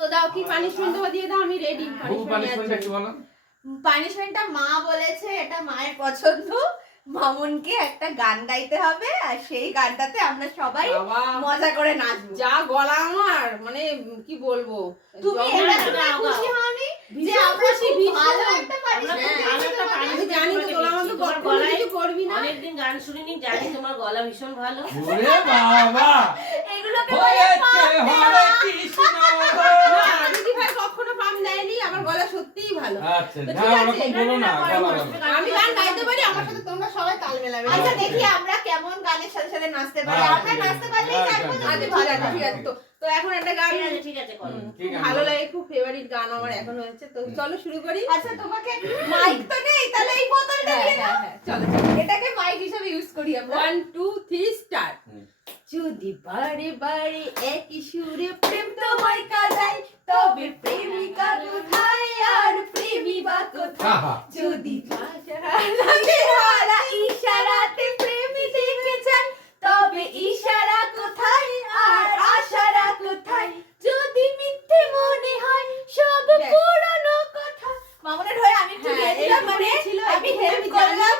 তো দাও কি পানিশমেন্ট দিয়ে দাও, আমি রেডি। পানিশমেন্ট একটু বলো। পানিশমেন্টটা মা বলেছে, এটা মায়ের পছন্দ, মামুনকে একটা গান গাইতে হবে আর সেই গানটাতে আমরা সবাই মজা করে নাচবো। যা গলা আমার, মানে কি বলবো, তুমি এটা শুনে খুশি হওনি যে আমরা ভালো একটা আমি জানি তো তোরা আমাকে কখনো কিছু করবি না। অনেকদিন গান শুনিনি, জানি তোমার গলা ভীষণ ভালো। ওরে বাবা, এগুলোকে হয়েছে হরে কৃষ্ণ। না দিদি ভাই কখনো পাম দেয়নি, আমার গলা সত্যিই ভালো। আচ্ছা না ওরকম বলো না, আমি গান গাইতে পারি, আমার সাথে তোমরা সবাই তাল মেলাবে। আচ্ছা দেখি আমরা কেমন গানের সাথে সাথে নাচতে পারি। আমরা নাচতে পারলেই থাকবো। ঠিক আছে তো এখন একটা গান, ঠিক আছে করো। ভালো লাগে, খুব ফেভারিট গান আমার এখন হয়েছে। তো চলো শুরু করি। আচ্ছা তোমাকে মাইক তো নেই, তাহলে এই বোতলটা নিয়ে নাও। চলো এটাকে মাইক হিসেবে ইউজ করি আমরা। 1 2 3 স্টার্ট। যদি বারে বারে একই সুরে প্রেম তোমায় কাঁদাই, তবে প্রেমিকা কোথায় আর প্রেমী বা কোথায়? যদি ইশারা ইশারাতে প্রেমী দেখে যায়, তবে ইশারা কোথায় আর আশারা কোথায়? যদি মিথ্যে মনে হয় সব পুরনো কথা। মামুনের হয়ে আমি একটু গেয়ে দিলাম, মানে আমি হেল্প করলাম।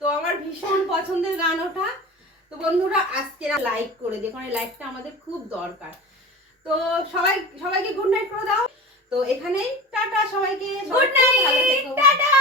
তো আমার ভীষণ পছন্দের গান ওঠা। তো বন্ধুরা আজকে লাইক করে দিও, কারণ এই লাইকটা আমাদের খুব দরকার। তো সবাইকে গুড নাইট করে দাও। তো এখানেই টাটা সবাইকে। Good night, tata.